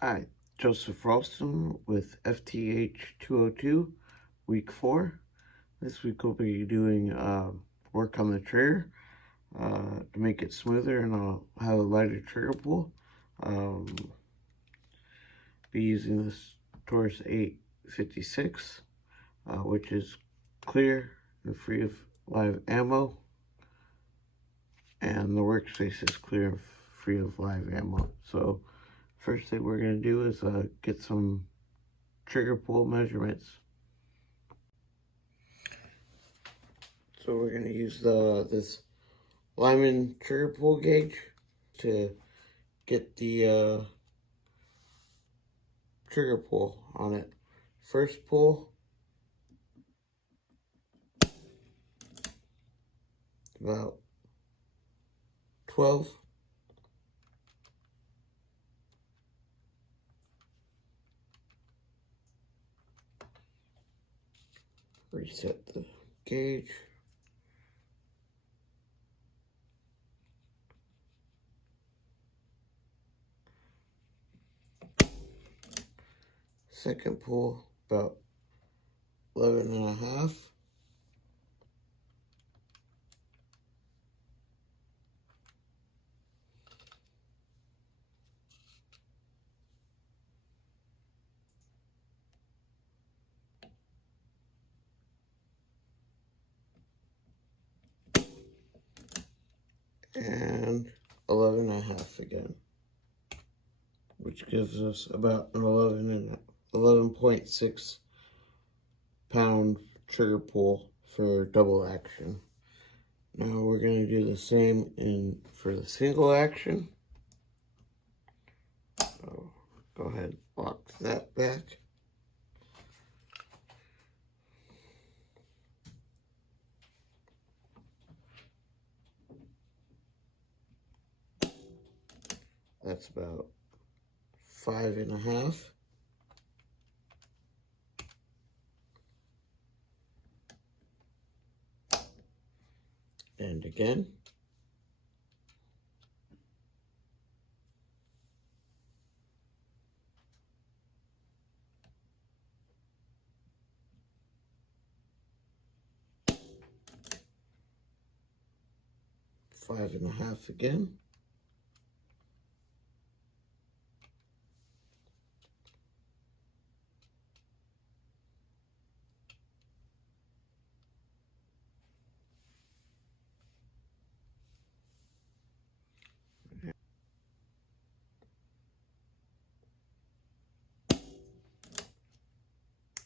Hi, Joseph Ralston with FTH 202, week 4. This week we'll be doing work on the trigger to make it smoother, and I'll have a lighter trigger pull. Be using this Taurus 856, which is clear and free of live ammo, and the workspace is clear and free of live ammo. So first thing we're going to do is get some trigger pull measurements. So we're going to use this Lyman trigger pull gauge to get the trigger pull on it. First pull, about 12. Reset the gauge. Second pull, about 11 and a half. And 11 and a half again, which gives us about an 11.6 pound trigger pull for double action. Now we're going to do the same for the single action. So go ahead, lock that back. That's about 5 and a half. And again. Five and a half again.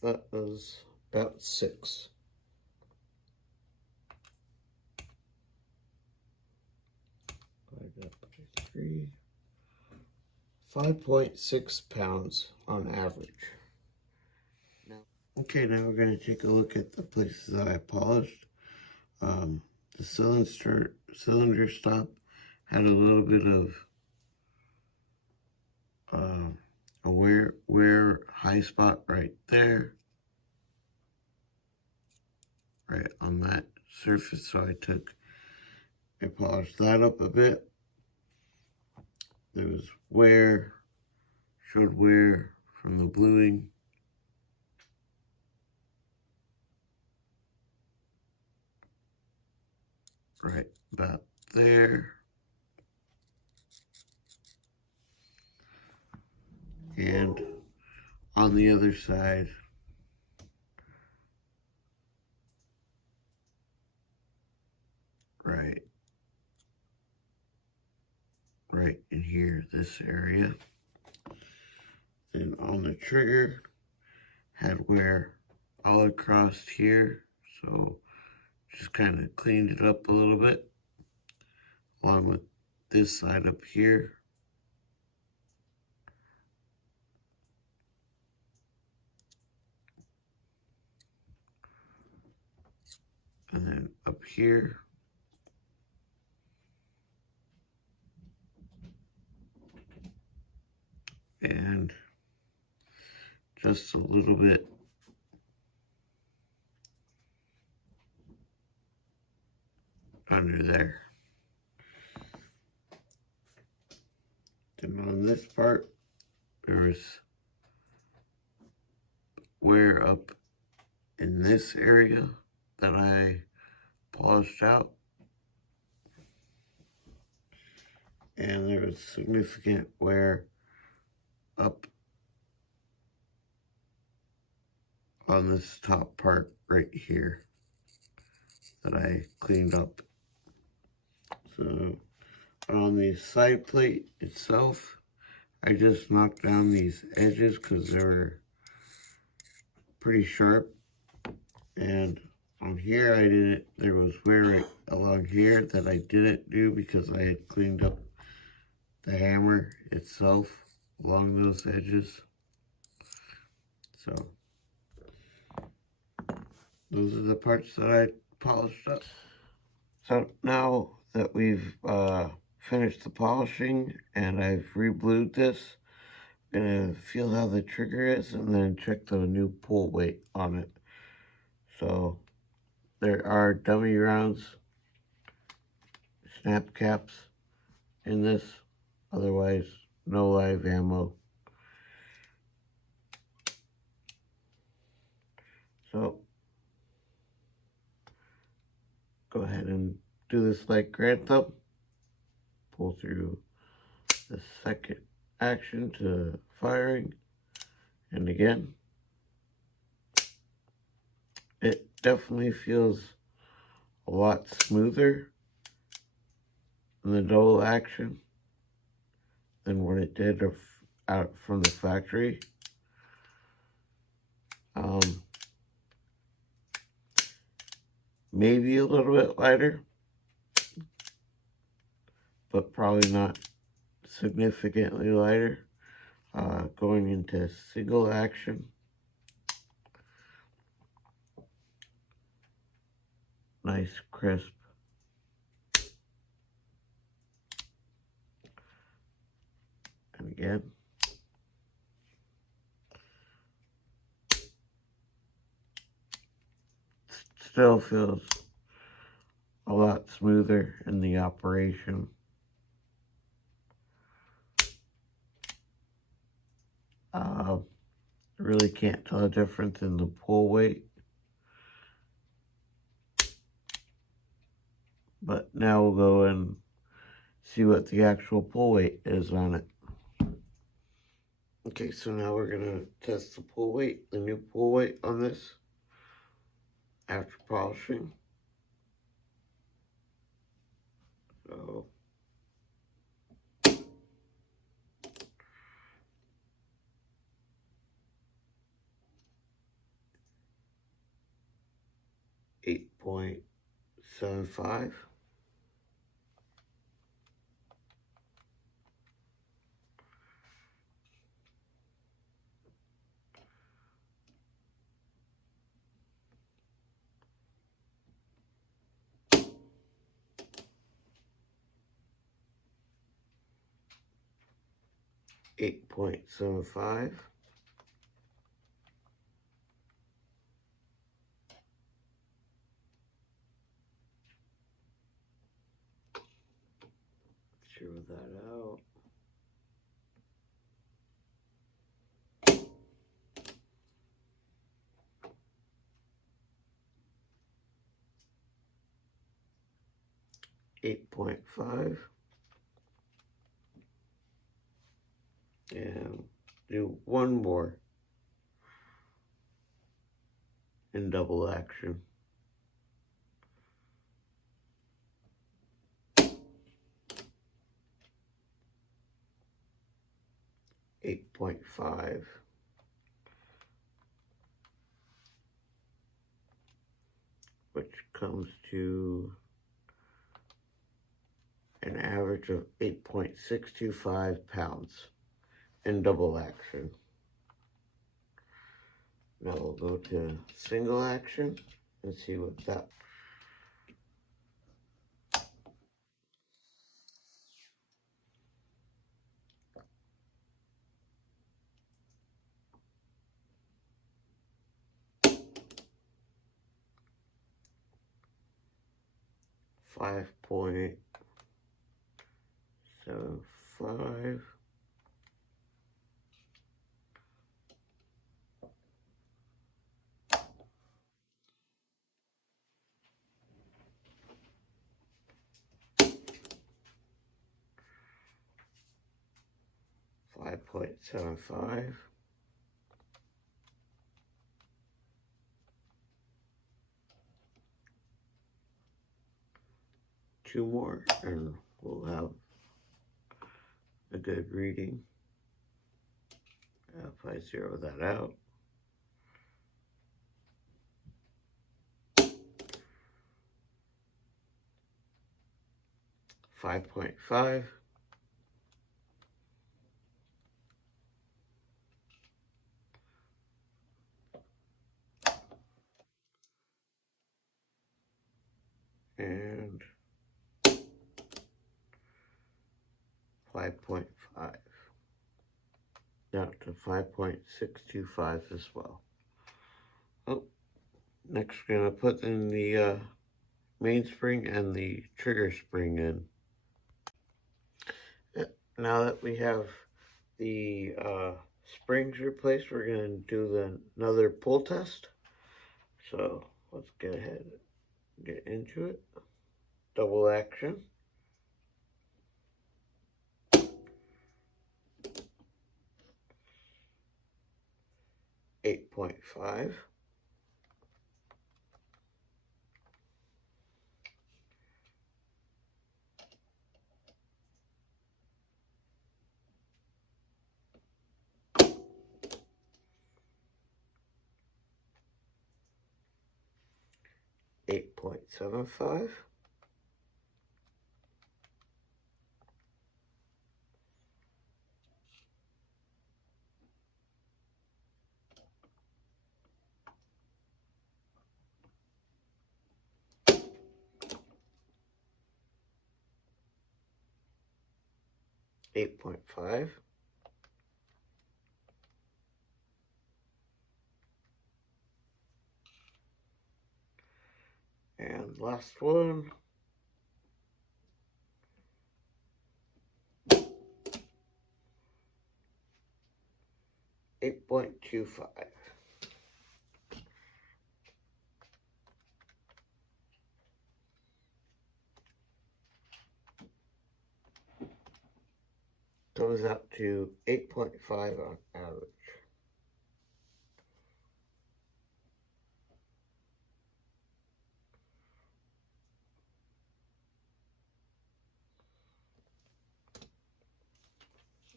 That was about 6. Up to 3. 5.6 pounds on average. Okay, now we're going to take a look at the places that I polished. The cylinder stop had a little bit of a wear high spot right there, right on that surface. So I polished that up a bit. There was showed wear from the bluing. Right about there. And on the other side, right in here, this area. Then on the trigger, had wear all across here, so just kind of cleaned it up a little bit, along with this side up here. And then up here. And just a little bit under there. Then on this part, there was wear up in this area that I polished out, and there was significant wear up on this top part right here that I cleaned up. So on the side plate itself, I just knocked down these edges because they were pretty sharp. And on here there was wear right along here that I didn't do because I had cleaned up the hammer itself along those edges. So those are the parts that I polished up. So now that we've finished the polishing and I've re-blued this, I'm gonna feel how the trigger is and then check the new pull weight on it. So there are dummy rounds, snap caps in this, otherwise no live ammo. So go ahead and do this like Grantham. Pull through the second action to firing, and again, it definitely feels a lot smoother in the double action than what it did out from the factory. Maybe a little bit lighter, but probably not significantly lighter. Going into single action, nice crisp. And again, still feels a lot smoother in the operation. Really can't tell a difference in the pull weight. But now we'll go and see what the actual pull weight is on it. Okay, so now we're gonna test the pull weight, the new pull weight on this after polishing. So 8.75. .75. Zero that out. 8.5. And do one more in double action. 8.5. Which comes to an average of 8.625 pounds in double action. Now we'll go to single action and see what that. .75. 5.75. Two more and we'll have a good reading. If I zero that out, $5.5, and 5.5. Down to 5.625 as well. Oh, next we're gonna put in the mainspring and the trigger spring in. Now that we have the springs replaced, we're going to do another pull test. So let's get ahead and get into it. Double action. 8.5. 8.75. 8.5. And last one. 8.25. Comes out to 8.5 on average.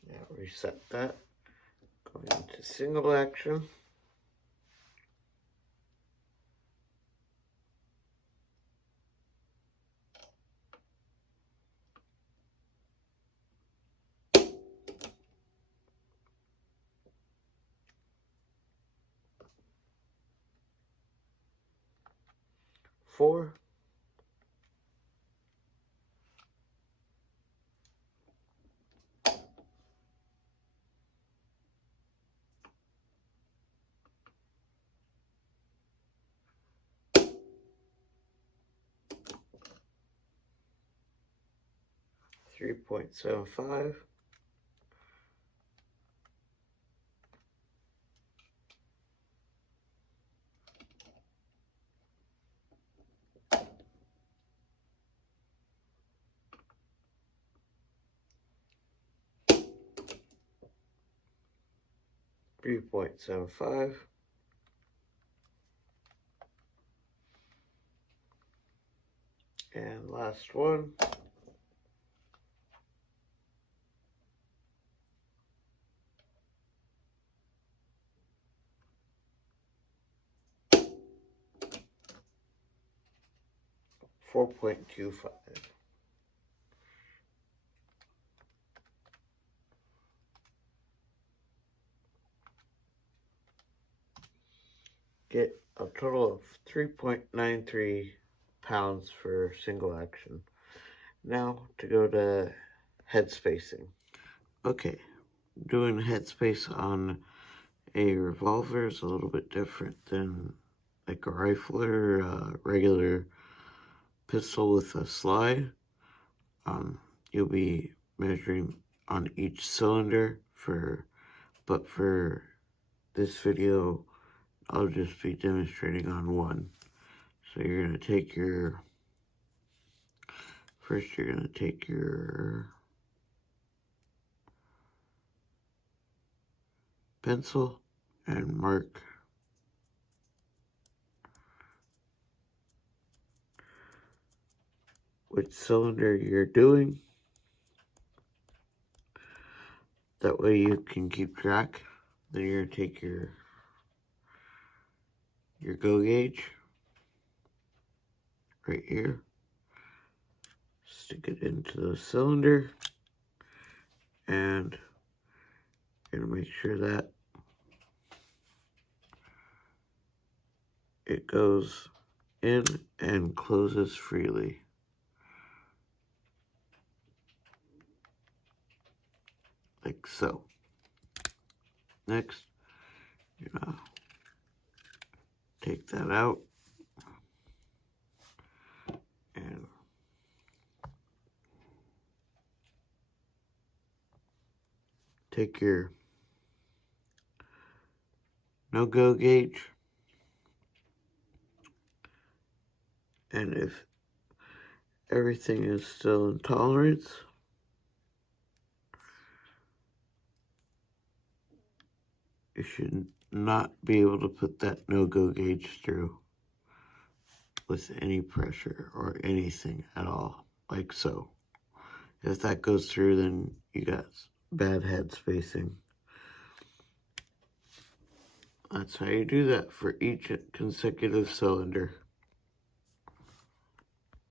Now reset that. Going into single action. 4. 3.75. 3.75. And last one. 4.25. Get a total of 3.93 pounds for single action. Now to go to head spacing. Okay, doing head space on a revolver is a little bit different than like a rifle or a regular pistol with a slide. You'll be measuring on each cylinder but for this video, I'll just be demonstrating on one. So you're going to take first you're going to take your pencil and mark which cylinder you're doing. That way you can keep track. Then you're gonna take your go gauge right here, stick it into the cylinder, and you're gonna make sure that it goes in and closes freely. Like so. Next, you're gonna take that out and take your no-go gauge, and if everything is still in tolerance, you should not be able to put that no-go gauge through with any pressure or anything at all, like so. If that goes through, then you got bad head spacing. That's how you do that for each consecutive cylinder.